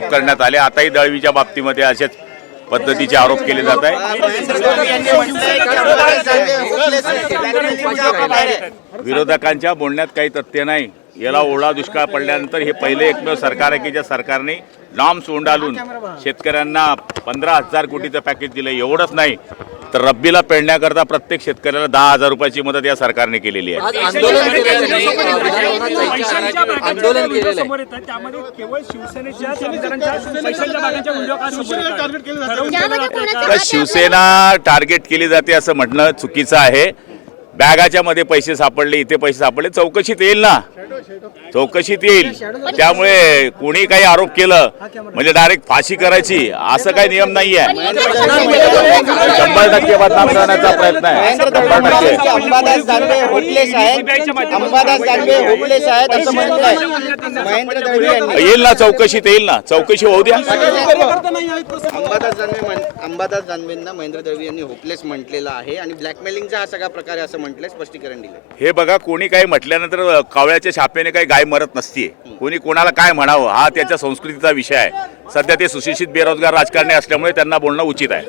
आरोप करण्यात आले। आताही दळवीच्या बाबतीमध्ये असेच पद्धतीचे आरोप केले जात आहे। विरोधकांच्या बोलण्यात काही तथ्य नाही। याला ओढा दुष्काळ पडल्यानंतर हे पहिले एकमेव सरकार आहे की ज्या सरकारने नॉर्म्स ओंडाळून शेतकऱ्यांना 15,000 कोटीचं पॅकेज दिलं। एवढंच नाही तर रब्बीला पेरण्याकरता प्रत्येक शेतकऱ्याला 10,000 रुपयाची मदत या सरकारने केलेली आहे। शिवसेना टार्गेट केली जाते असं म्हणणं चुकीचं आहे। बॅगाच्या मध्ये पैसे सापडले, इथे पैसे सापडले, चौकशीत येईल ना, चौकशीत येईल। त्यामुळे कोणी काही आरोप केलं म्हणजे डायरेक्ट फाशी करायची असं काही नियम नाही आहे। 100% बदनाम करण्याचा प्रयत्न आहे। 100% अंबादास दानवे होपलेस आहेत असं म्हणताय महेंद्र दळवी यांनी। येईल ना, चौकशीत येईल ना, चौकशी होऊ द्या। अंबादास दानवेंना महेंद्र दळवी यांनी होपलेस म्हटलेलं आहे आणि ब्लॅकमेलिंगचा हा सगळा प्रकार आहे असं म्हटलंय, स्पष्टीकरण दिलं। हे बघा, कोणी काही म्हटल्यानंतर कावळ्याच्या छापेने काही गाय मरत नसते। कोणी कोणाला काय म्हणावं हा त्याच्या संस्कृतीचा विषय आहे। सध्या ते सुशिक्षित बेरोजगार राजकारणी असल्यामुळे त्यांना बोलणं उचित आहे।